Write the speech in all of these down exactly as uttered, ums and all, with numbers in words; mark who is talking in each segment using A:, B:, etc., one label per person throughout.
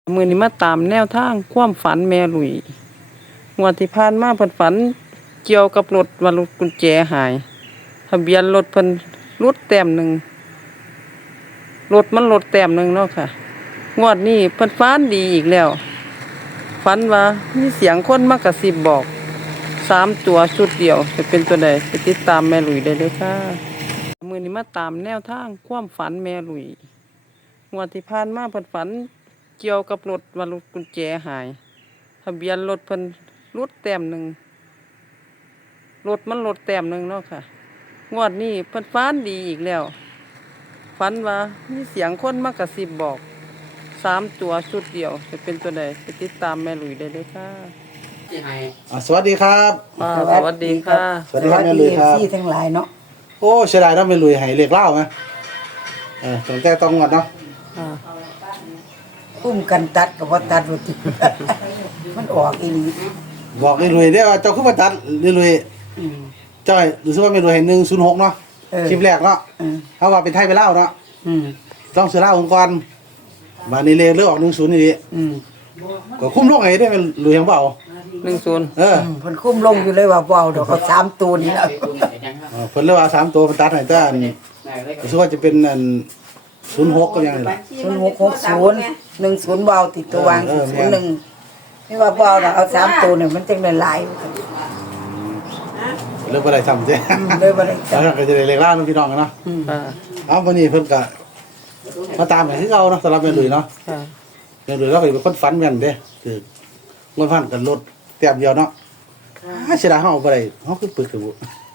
A: มื้อนี้มาตามแนวทางความฝันแม่หลุยงวดที่ผ่านมาเพิ่นฝันเกี่ยวกับรถว่ารถกุญแจหายทะเบียนรถเพิ่นหลุดแต้มหนึ่งรถมันหลุดแต้มหนึ่งเนาะค่ะงวดนี้เพิ่นฝันดีอีกแล้วฝันว่ามีเสียงคนมากระซิบบอกสามตัวชุดเดียวจะเป็นตัวใดไปติดตามแม่หลุยได้เลยค่ะมื้อนี้มาตามแนวทางความฝันแม่หลุยงวดที่ผ่านมาเพิ่นฝันเกี่ยวกับรถว่ารถกุญแจหายทะเบียนรถเพิ่นหลุดแต้มหนึ่งรถมันหลุดแต้มหนึ่งเนาะค่ะงวดนี้เพิ่นฝันดีอีกแล้วฝันว่ามีเสียงคนมากระซิบบอกสามตัวชุดเดียวจะเป็นตัวใดไปติดตามแม่หลุยได้เลยค่ะ
B: อ่าสวัสดีครับ
A: อ่าสวัสดีค่ะ
B: สวัสดีครับแม่ลุยครับ
C: ที่ทั้งหลายเนาะ
B: โอ้เสียดายเนาะแม่ลุยให้เรียกเล่าไหมเออตั้งแต่ต้องงวดเนาะ
A: อ่า
C: อุ้มกันตัดกับว่าตัดบ่ติด มันออกอีหลี
B: บอกแม่ลุยได้อว่าเจ้าขึ้นมาตัดแม่ลุย
C: อืม
B: เจ้ารู้สึกว่าแม่ลุยให้หนึ่งศูนย์หกเนาะ
C: เออ
B: คลิปแรกเนาะ
C: อืม
B: เขาว่าเป็นไทยไปเล่าเนาะ
C: อืม
B: ต้องเสือเล่าองค์กรมานี่เลยเลือกออกหนึ่งศูนย์นี่ดิ
C: อืม
B: ก็คุ้มโลกไงได้แม่ลุยยังเปล่า
A: หนึ่งศูนย์
B: เออ
C: อืมเพิ่นคุ้มลงอยู่เลยว่าบ่เอาดอกเขาสามตัวนี่แล้ว
B: เออเพิ่นเลือกว่าสามตัวเพิ่นตัดให้แต่อันรู้สึกว่าจะเป็นอันศูนย์หกก็ยังไงล่ะ
C: ศูนย์หกหกศูนย์ หนึ่งศูนย์บ่เอาติดตัววาง
B: เออ
C: ศูนย์หนึ่งไม่ว่าบ่เอาดอกเอาสามตัวเนี่ยมันจังได้หลาย
B: เลือกไปได้ซ้ำเจ้
C: อืมเลยบ่ได้จั
B: แล้
C: บ
B: วก็จะได้เรียกเล่าน้องพี่น้องกันเนาะ
C: อืม
A: อ่า
B: เอาวันนี้เพิ่นก็มาตามให้คือเอาเนาะสำหรับแม่ลุยเนาะ
A: ค่ะ
B: แม่ลุยเราก็เป็นคนฝันแม่นเด้คืองวดพันกันรถแต้มเดียวเนาะอ่าเสียดายเฮาบ่ได้เฮาคือปึกคือบ่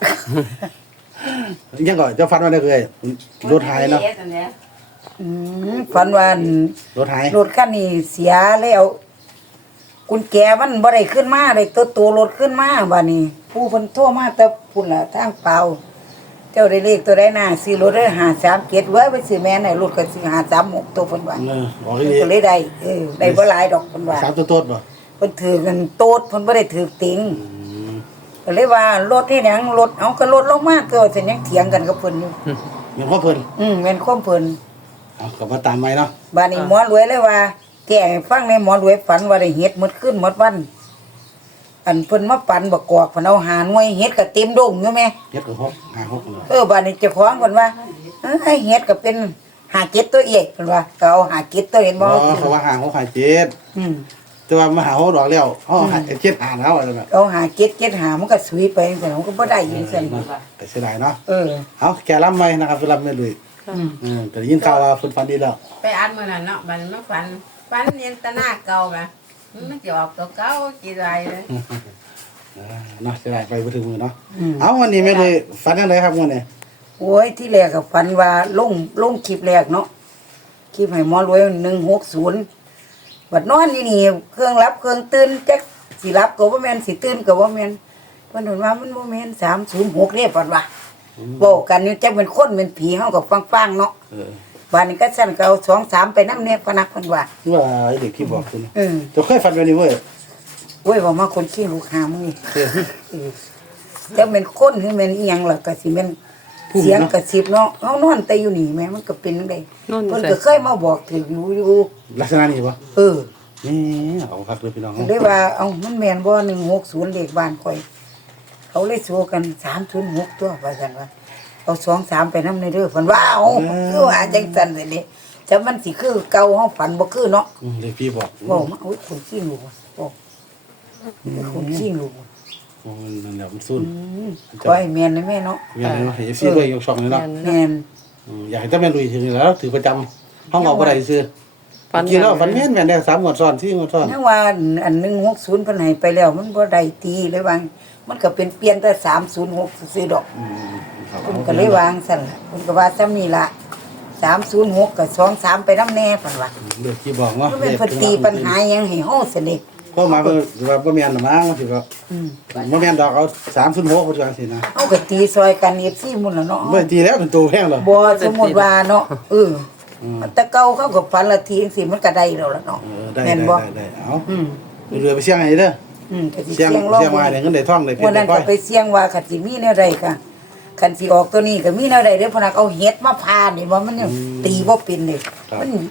B: ยังก็เจ้าฝันว่าได้เคยรถหายเนาะ
C: อืมฝันว่า
B: รถหาย
C: รถคันนี้เสียแล้วกุญแจมันบ่ได้ขึ้นมาได้ตัวตัวรถขึ้นมาบัดนี้ ผู้เพิ่นโทรมาแต่พุ่นล่ะทางเปล่าเจ้าได้เลขตัวใดหน้าซื้อรถได้ห้าสามเจ็ดไว้ไปซื้อแม่นให้รถก็ซื้อห้าสามหกตัวเพิ่นว่า
B: เออบอก
C: เพิ่น
B: ให้
C: ก็เลยได้เออได้บ่หลายดอกเพิ่นว่า
B: สามตัวโต๊ดบ่
C: เพิ่นถือกันโตดเพิ่นบ่ได้ถือติง
B: อืม
C: ก็เลยว่ารถที่หยังรถเอาก็รถลงมาก็สิยังเถียงกันกับเพิ่นอยู่
B: ยังพ่อเพิ่น
C: อืมแม่นความเพิ่น
B: เอาก็มาตามใหม่เนาะ
C: บัดนี้หมอรวยเลยว่า แก้ให้ฟังในหมอรวยฝันว่าได้เฮ็ดหมดขึ้นหมดวัน อันเพิ่นมาปั่นบักกอกเพิ่นเอาหาหน่วยเฮ็ดก็เต็มดงอยู่แม่
B: เฮ็ดก็หกห้าหกเลย
C: เออบัดนี้เจ้าของเพิ่นว่าเอ้ยเฮ็ดก็เป็นหาเจ็ดตัวเอกเพิ่นว่าก็เอาหาเจ็ดตัวเห็นบ่
B: อ๋อเขาว่าห้าหกห้าเจ็ด
C: อืม
B: แต่ว่ามาหาหกดอกแล้วเฮาหาเจ็ดหาแล้วอะไรแบบ
C: เอาหาเจ็ดเจ็ดหามันก็สุยไปจังซั่นมันก็บ่ได้อยู่ซั่น
B: แต่เสียดายเนาะ
C: เออ
B: เอาแก่ลำใหม่นะครับสำหรับแม่ลุย
C: อืม
B: อืมแต่ได้ยินข่าวว่าเพิ่นฝันดีแล้ว
D: ไปอัดมื้อนั้นเนาะบัดนี้มาฝันฝันเห็นแตะหน้าเก่าแหมมันสิออกตัวเก่ากี่ไรเลย
B: อ่าเนาะเสียดายไปบ่ถึงมือเนาะ
C: อืม
B: เอาวันนี้แม่ลุยฝันจังไดครับวันนี้
C: โอ้ยที่แรกก็ฝันว่าลงลงคลิปแรกเนาะคลิปให้หมอรวยหนึ่งหกศูนย์บัดนอนนี่นี่เครื่องรับเครื่องตื่นจักสิรับก็บ่แม่นสิตื่นก็บ่แม่นเพิ่นว่ามันบ่แม่นสามศูนย์หกเด้เพิ่นว่าเว้ากันอยู่จักเป็นคนเป็นผีเฮาก็ฟังๆเนาะ
B: เออ
C: บัดนี้ก็สั่นก็เอาสองสามไปนำแน่พนักเพิ่นว่า
B: ว่าไอ้เด็กที่บอกคุณ
C: เออ
B: จะเคยฝันแบบนี้เว้ย
C: โอ้ยว่ามาคนขี้ลูกหามึงนี่เออจักเป็นคนหรือแม่นอีหยังล่ะก็สิแม่นเสียงกระซิบเนาะเฮานอนแต่อยู่นี่แม่มันก็เป็นจังได๋เพิ่นก็เคยมาบอกถึงอยู่อยู่
B: ลักษณะนี้ปะ
C: เออ
B: นี่เอาครับเลยพี่น้อง
C: เลยว่าเอามันแม่นบ่หนึ่งหกศูนย์เลขบ้านข่อยเขาเลยโซกันสามศูนย์หกตัวว่ากันว่าเอาสองสามไปนำในเด้อเพิ่นว่าเอาคือว่าจังซั่นเลยเด้จะมันสิคือเก่าเฮาฝันบ่คือเนาะ
B: อืมเลยพี่บอก
C: บ่มาโอ้ยคนขี้ลูกว่ะบ่คนขี้ลูกว่ะ
B: โอ้ยนั่นแหละมันซุ่น
C: อืมขอให้แม่นนะแม่เนาะ
B: เวียนเลยเนาะเห็นซีด้วยยกช่องเลยเนาะ
C: แม่น
B: อืมอยากให้เจ้าแม่ลุยถึงแล้วถือประจำห้องเอาบ่ได้ซื้อ
A: ฝัน
B: กินแล้วฝันแม่นแม่นได้สามงวดซ้อนสี่งวดซ้อน
C: ยังว่าอันหนึ่งหกศูนย์เพิ่นให้ไปแล้ว มันบ่ได้ตีเลยว่ามันก็เป็นเปลี่ยนแต่สามศูนย์หกซื่อๆดอก
B: อืมครับ
C: เพิ่นก็เลยวางซั่นล่ะเพิ่นก็ว่าซ้ำนี่ล่ะสามศูนย์หกกับสองสามไปนำแน่เพิ่นว่า
B: เลือกที่บอกเนาะ
C: มันเป็นเพิ่นตีปัญหาหยังให้เฮาซะเด้
B: เพราะมาเพิ่นว่าบ่แม่นน่ะมั้งมันสิว่า
C: อืม
B: บ่แม่นดอกเอาสามศูนย์หกเพิ่นว่าสินะ
C: เฮาก็ตีซอยกัน เอฟ ซี หมุ่นล่ะเนาะ
B: บ่ได้ตีแล้วเป็นตัวแห้งแล้ว
C: บ่สมมุติว่าเนาะเออ
B: อืม
C: แต่เก่าเขาก็ฝันละทีจังซี่มันก็ได้แล้วล่ะเนาะ
B: เออได้
C: แม่น
B: ได้
C: บ่
B: ได้ได้เอา
C: อืม
B: เรือไปเชียงให้เด้อ
C: อืมก็สิ
B: เชียง
C: เสี่ยงลอง
B: เชียงมาได้เงินได้ทองได้เพช
C: วัน
B: รได้
C: นั้น
B: ก้อ
C: ก็
B: ย
C: ไปเสี่ยงว่าคันสิมีแนวใดค่ะคันสิออกตัวนี้ก็มีแนวใดเด้อพนักเอาเฮ็ดมาพานี่ว่ามันยังตีบ่เป็นเลยมัน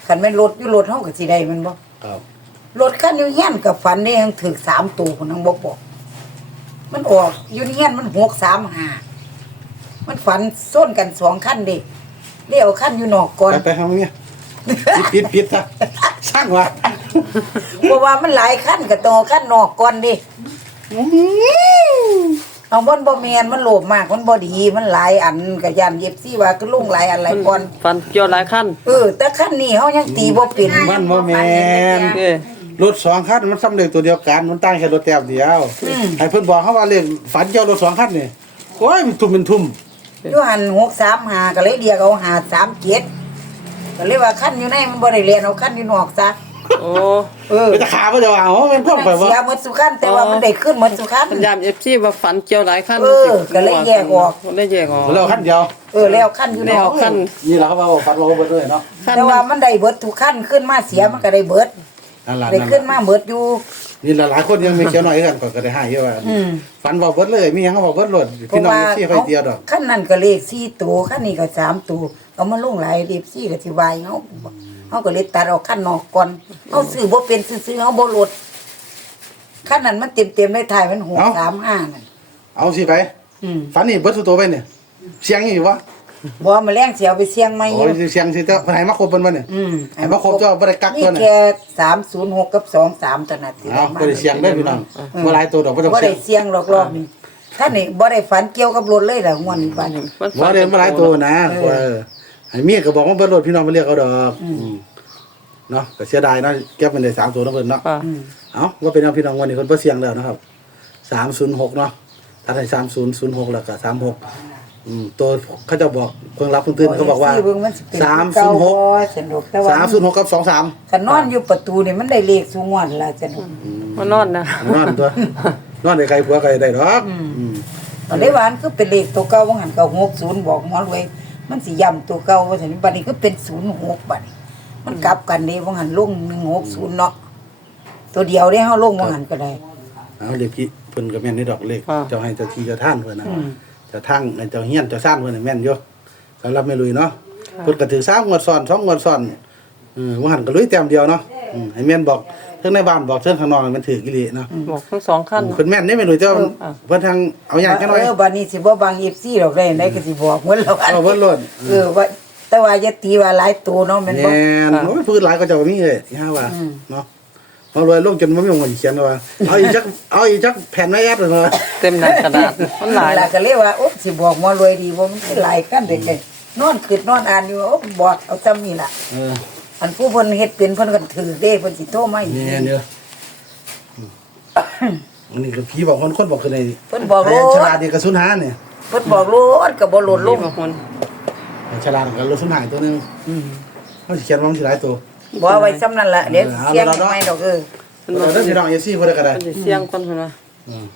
C: คันแม่นรถอยู่รถเฮาก็สิได้แมันบ่
B: ครับ
C: รถคันอยู่เฮียนกับฝันได้ยังถึกสามตัวพุ่นนังบ่บอกมันออกอยู่เฮียนมันหกสามห้ามันฝันส้นกันสองคันเด้เลี้ยวคันอยู่นอกก่อน
B: ไปไปทางนี้ปิดปิดซะช่างว่า
C: เพราะว่ามันหลายคันก็ต้องเอาคันนอกก่อนเดิเอาบ่บ่แม่นมันโลภมากมันบ่ดีมันหลายอันก็ย่าน เอฟ ซี ว่าคือลงหลายอันหลายก่อน
A: ฟันเกี่ยวหลายขั้น
C: เออแต่คันนี้เฮายังตีบ่เป็น
B: มันบ่แม่น
A: เอ้
B: รถสองคันมันซ้ำเลขตัวเดียวกันมันตั้งแค่รถแต้มเดียวให้เพิ่นบอกเขาว่าเลขฝันเกี่ยวรถสองคันนี่โอ้ยมันทุ่มเป็นทุ่ม
C: อยู่หันหกสามห้าก็เลยเรียกเอาห้าสามเจ็ดก็เลยว่าคันอยู่ในมันบ่ได้เรียนเอาคันอยู่นอกซะ
A: โอ้
C: เออ
B: ไปตะขาบ่จะว่าอ๋อมันพ่วงไปว่า
C: เสียหมดสุขันแต่ว่ามันได้ขึ้นหมดสุขัน
A: พยายาม เอฟ ซี ว่าฝันเกี่ยวหลายขั้น
C: เออก็เลยแยกออก
A: เลยแยกออก
B: แล้วคันเดียว
C: เออแล้วคันอยู่น
A: แล้
C: อ
A: ว
C: ก
A: ขั้น
B: นี่ล่ะเขาว่าฝันว่าเบิดเลยเนาะ
A: ขั้น
C: แต่ว่ามันได้เบิดทุกคันขึ้นมาเสียมันก็ได้เบิด
B: นั่นล่ะ
C: ได้
B: นั่น
C: ขึ้น
B: ล่ะ
C: มาเบิดอยู่
B: นี่ล่ะหลายคนยังมีเขียวหน่อยกันก็ได้ให้เยอะว่า
C: อืม
B: ฝันว่าเบิดเลยมีหยังเขาบอกเบิดโลด
C: เพ
B: พี่
C: ราะ
B: น้อง
C: ว่า
B: ที่ค่อยเดียวดอก
C: คันนั้นก็เลขสี่ตัวคันนี้ก็สามตัวเอามาลงหลายเลขสี่ก็สิวายเฮาเฮาก็เลยตัดเอาคันนอกก่อนเฮาซื้อบ่เป็นซื้อๆเฮาบ่ลดคันนั้นมันเต็มๆในท้ายมันหกสามห้านั่น
B: เอาสิไป
C: อืม
B: ฝันนี่เบิดสุดตัวไปเนี่ยเสียงอยู่วะ
C: บ่มาแรงสิเอาไปเสี่ยงใหม่อ
B: โอ้
C: ยู่
B: ยเสียงสิเจ้าเพิ่นให้มาครบเพิ่นบ่เนี่ย
C: อืม
B: ให้มาครบเจ้าบ่ได้กัก
C: นี่
B: ตัวเนี่ย
C: แค่สามศูนย์หกกับสองสามตัวนั้นที่
B: เอา
C: มา
B: บ่ได้เสียงเด้อพี่น้องบ่หลายตัวดอกบ่ต้อง
C: บ่
B: เสีย
C: ได้
B: ง
C: เสียงหรอกรอบนี้ท่านนี่บ่ได้ฝันเกี่ยวกับรถเลยล่ะงวดนี้บัดนี้
A: มัน
B: บ่ได้บ่หลายตัวนะเออให้เมียก็บอกว่าเบิดรถพี่น้องมาเรียกเอาดอก
C: อืม
B: อืมเนาะก็เสียดายเนาะเก็บมันได้สามตัวเนาะเพิ่นเนาะ
A: ค่ะ
C: อืม
B: เอ้าว่าเป็นเอาพี่น้องวันนี้เพิ่นบ่เสียงแล้วนะครับสามศูนย์หกเนาะถ้าได้สามศูนย์ศูนย์หกแล้วก็สามหกอืมตัวเขาจะบอกเพิ่งรับเพิ่งตื่นเขาบอกว่า
C: สี่เบิ่งมันสิเป็น
B: สาม
C: เก่
B: ศูนย์หก
C: บ่สนุกแต่ว่า
B: สามศูนย์หกกับสองสาม
C: คันนอนอยู่ประตูนี่มันได้เลขสูงงวดล่ะสนุก
A: มานอนนะ
B: นอนตัวนอนได้ใครผัวใครได้ดอกอืม
C: ก็เลยว่าอันคือเป็นเลขตัวเก่าว่าหันก็หกศูนย์บอกหมอรวย มันสิย้ำตัวเก่าว่าซั่นบัดนี้ก็เป็นศูนย์หกบัดนี้มันกลับกันนี่ว่าหันลงหนึ่งหกศูนย์เนาะตัวเดียวได้เฮาลงว่าหันก็ได้
B: เอาเลขพี่เพิ่นก็แม่นนี่ดอกเลขเจ้าให้เจ้าที่เจ้าท่านเพิ่นน่ะ
C: อืม
B: เจ้าทั้งเจ้าเฮียนเจ้าซ่านเพิ่นน่ะแม่นอยู่สำหรับแม่ลุยเนาะเพิ่นก็ถือสามงวดซ้อนสองงวดซ้อนเออว่าหันก็ลุยแต้มเดียวเนาะอืมให้แม่นบอกเทิงในบ้านบอกเทิงข้างนอกมันถือกิเลสเนาะ
A: บอกทั้งสองขั้น
B: เพิ่นแม่นนี่แม่ลุยเจ้า
A: เออ
B: เพิ่นทางเอาอย่างจังหน่อย
C: เออบัดนี้สิบ่บัง เอฟ ซี ดอกได้ได้ก็สิบอกเหมือนเราอัน
B: เอาเบิ่นโลด
C: เออว่าแต่ว่าอย่าตีว่าหลายตัวเนาะแม่นบ่
B: แม่นโอ้ยพื้นหลายก็เจะมีเลยที่ห้าว่า
C: อืม
B: เนาะเอารวยลงจนบ่มีหมดเขียนว่าเอาอีกจักเอาอีกจักแผ่นไม้แอดเลยว่า
A: เต็มหน้ากระดาษมันหลาย
C: ล่ะก็เลยว่าโอ๊สิบอกหมอรวยดีบ่มันคือหลายกันเด็กๆนอนคิดนอนอ่านอยู่โอ๊บอกเอาซ้ำนี่ล่ะ
B: เออ
C: อันผู้เพิ่นเฮ็ดเป็นเพิ่นก็ถือเด้เพิ่นสิโทรมาอีก
B: แม่นเด้ออันนี้ก็ผีบอกคนคนบอกคือใน
C: เพิ่นบอกโล
B: ฉ
C: ด
B: ลาดนี่ก็สุนหาเนี่ย
C: เพิ่นบอกโลดก็บ่โลดล
A: นี่
C: ง
A: บางคน
B: ฉลาดก็ลดสุนหาตัวนึง
C: อืม
B: เฮาสิเขียนว่ามันสิหลายตัว
C: บ่เอาไว้ซ้ำนั่นล่ะเดี๋ยวเสียงไม่ดอกเออ
A: มัน
B: เอ
A: บอก
B: อเด้อพี่น้องเอฟซีบ่ได้ก็ได้
A: มันสิเสียงคนคนว่า
B: อืม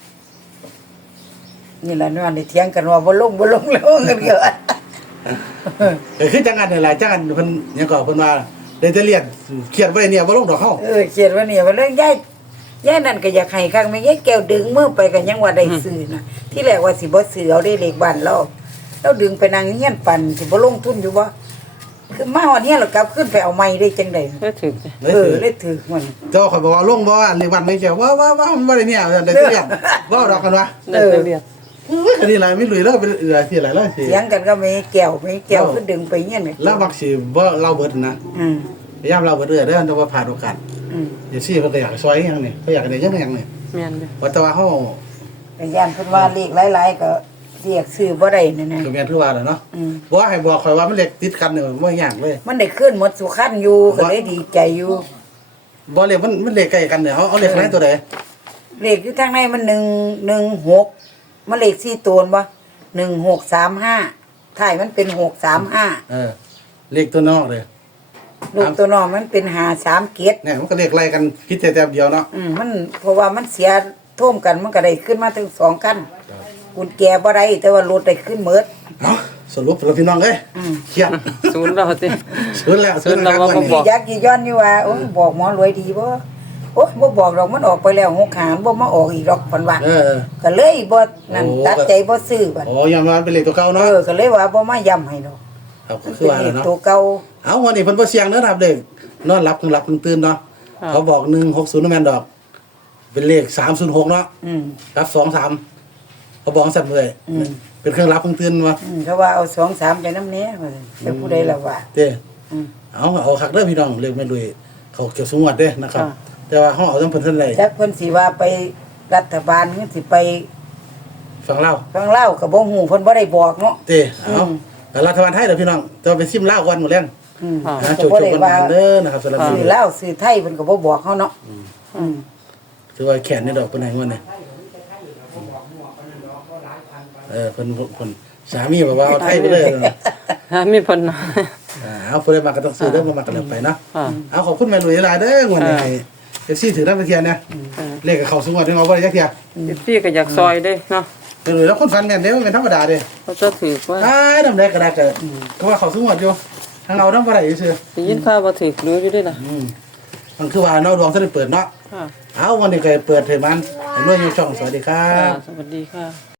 C: นี่ล่ะนอนได้เถียงกันว่าบ่ลงบ่ลงแล้วกันเกิด
B: เออคือจังอันนี่หลายจังอันเพิ่นหยังก็เพิ่นว่าได้แต่เรียนเขียนไว้เนี่ยบ่ลงดอกเฮา
C: เออเขียนว่าเนี่ยว่าเรื่องยายยายนั่นก็อยากให้ข้างแม่ยายแก้วดึงมือไปก็ยังว่าได้ซื้อนะที่แรกว่าสิบ่ซื้อเอาได้เลขบ้านเราเราดึงไปนางเฮียนปั่นสิบ่ลงทุนอยู่บ่คือมาฮอดเฮียนแล้วกลับขึ้นไปเอาไม้ได้จังได๋
A: ก็ถึง
B: เลย
C: เออ
B: คือ
C: เลยถือมัน
B: เจ้าข่อยบอกว่าลงบ่ว่าเรียกวันไม่แก่ว่าว่าว่ามันบ่ได้เนี่ยได้แต่เรียนว่าดอกกันวะ
A: ได้ไปเรียน
B: อุ้ยคดีอะไรไม่ลุยแล้วเป็นอะไรที่อะไรแล้วสิ
C: เสียงกันก็แม่แก้วแม่แก้วคือดึงไปเฮียนนี่
B: แล้วมักสิบ่เล่าเบิดนะ
C: อืม
B: พยายามเล่าเบิดเรื่อยเด้อแต่ว่าผ่านโอกาส
C: อืม
B: อย่าซี่เพิ่นก็อยากซอยอีหยังนี่เพิ่นอยากได้เงินหยังนี่
A: แม่นเลย
B: ว่าแต่ว่าเฮา
C: แต่ย่านเพิ่นว่าเลขหลายๆก็เรียกซื้อบ่ได้นั่นน่ะ
B: ก็แม่นคือว่าแหละเนาะ
C: อืม
B: บ่ให้บอกข่อยว่ามันเลขติดกันนี่บ่ยากเลย
C: มันได้ขึ้นหมดสุขันอยู่ก็เลยดีใจอยู่
B: บ่เลขมันมันเลขใกล้กันเนี่ยเฮาเอาเลขไหนตัวใด
C: เลขอยู่ทางในมันหนึ่งหนึ่งหกมันเลขสี่ตัวบ่หนึ่งหกสามห้าถ่ายมันเป็นหกสามห้า
B: เออเลขตัวนอกเลย
C: ลูกตัวนอกมันเป็นหาสามเกต
B: เนี่ยมันก็เลขไล่กันคิดแต่แต้มเดียวเนาะ
C: อืมมันเพราะว่ามันเสียท่วมกันมันก็ได้ขึ้นมาถึงสองกันกุญแจบ่ได้แต่ว่ารถได้ขึ้นเมิด
B: เนาะสรุปแล้วพี่น้องเอ้ย
C: อืม
B: เครียด
A: ศูนย์เราสิ
B: ศูนย์แล้วศูนย์
A: ศูนย์แล้
B: แล้ว ว
A: ว่าบ่
B: นี่
A: บอก
C: ยักยี่ย้อนอยู่ว่าโอ้ยบอกหมอรวยดีบ่โอ้ยบ่บอกดอกมันออกไปแล้วหกหางบ่มาออกอีกดอกปันว่า
B: เออ
C: ก็เลยบ่นั่น
B: โอ้
C: ตัดใจบ่ซื้อบัด
B: โอ้ยอมรับเป็นเลขตัวเก่า
C: เอ
B: เนาะ
C: อก็เลยว่าบ่มาย้ำให้ดอก
B: ครับก็
C: มัน
B: คือ
C: เป็น
B: ว่า
C: เล
B: แล้ว
C: ข
B: เนาะ
C: ตัวเก่า
B: เอาวันนี้เพิ่นบ่เสียงเด้อครับเด็กนอนหลับกึ่งหลับกึ่งตื่นเนาะ
A: ค่ะ
B: เขาบอกหนึ่งหกศูนย์แม่นดอก เป็นเลขสามศูนย์หกเนาะ
C: อืม
B: รับสองสามเขาบอกสั่นเลย
C: อืม
B: เป็นเครื่องรับกึ่งตื่นวะ
C: อืมเขาว่าเอาสองสามไปน้ำเนี้ยว่าซั่นแต่ผู้ใดล่ะว่า
B: เด้
C: อืม
B: เอาเอาคักเด้อพี่น้องเลขแม่ลุยเขาเก็บสงวดเด้นะครับ
A: ค่ะ
B: แต่ว่าเฮาเอาทั้งเพิ่นเท่าไหร่
C: จักเพิ่นสิว่าไปรัฐบาลหรือสิไป
B: ฟังเล่า
C: ฟังเล่าวก็บ่ฮู้เพิ่นบ่ได้บอกเนาะ
B: เด้เอา
C: อืม
B: แต่รัฐบาลไทยเด้อพี่น้องแต่ว่าไปซิมเล่าวก่อนหมดแล้ว
C: อืม
A: ค่ะ
B: นะ
C: ก็
B: จุก
C: บ่
B: จุ
C: ได้
B: กกัน
C: ว่า
B: มาเด้อนะครับสำหรับ
C: ซื้อลาวซื้อไทยเพิ่นก็บ่บอกเฮาเนาะอืม
B: ถือว่าแขนในดอกเพิ่นให้งวดนี่เออเพิ่นเพิ่นสามีบอกว่าเอาไทยไปเลยนะ
A: ฮะมีเพิ่น
B: อ่าเอาเพิ่นได้มาก็ต้องซื้อเด้อบ่มากันแล้วไปเนาะ
A: ค่ะ
B: เอาขอบคุณแม่ลุยหลายเด้องวดนี้ให้เอฟซีถือได้ไปเทียนเนี่ยเลขกับเขาสูงกว่าที่เราบ่ได้จักเทีย
A: พี่ก็อยากซอยเด้เนาะ
B: แม่ลุยแล้วคนฟันแม่นเด้มันเป็นธรรมดาเด้
A: เขาจะถือว่า
B: อ้ายน้ำแดงก็ได้ก็ก็ว่าเขาสูงกว่าอยู่ทางเรานำบ่ได้ซื่อ
A: ได้ยินข่าวว่าถือรู้อยู่ด้วยนะ
B: อืมมันคือว่าเนาะดวงท่านได้เปิดเนาะ
A: ค่ะ
B: เอาวันนี้ก็เปิดให้มันให้หน่วยอยู่ช่องสวัสดีครั
A: ค่ะ
B: บ
A: สวัสดีค่ะ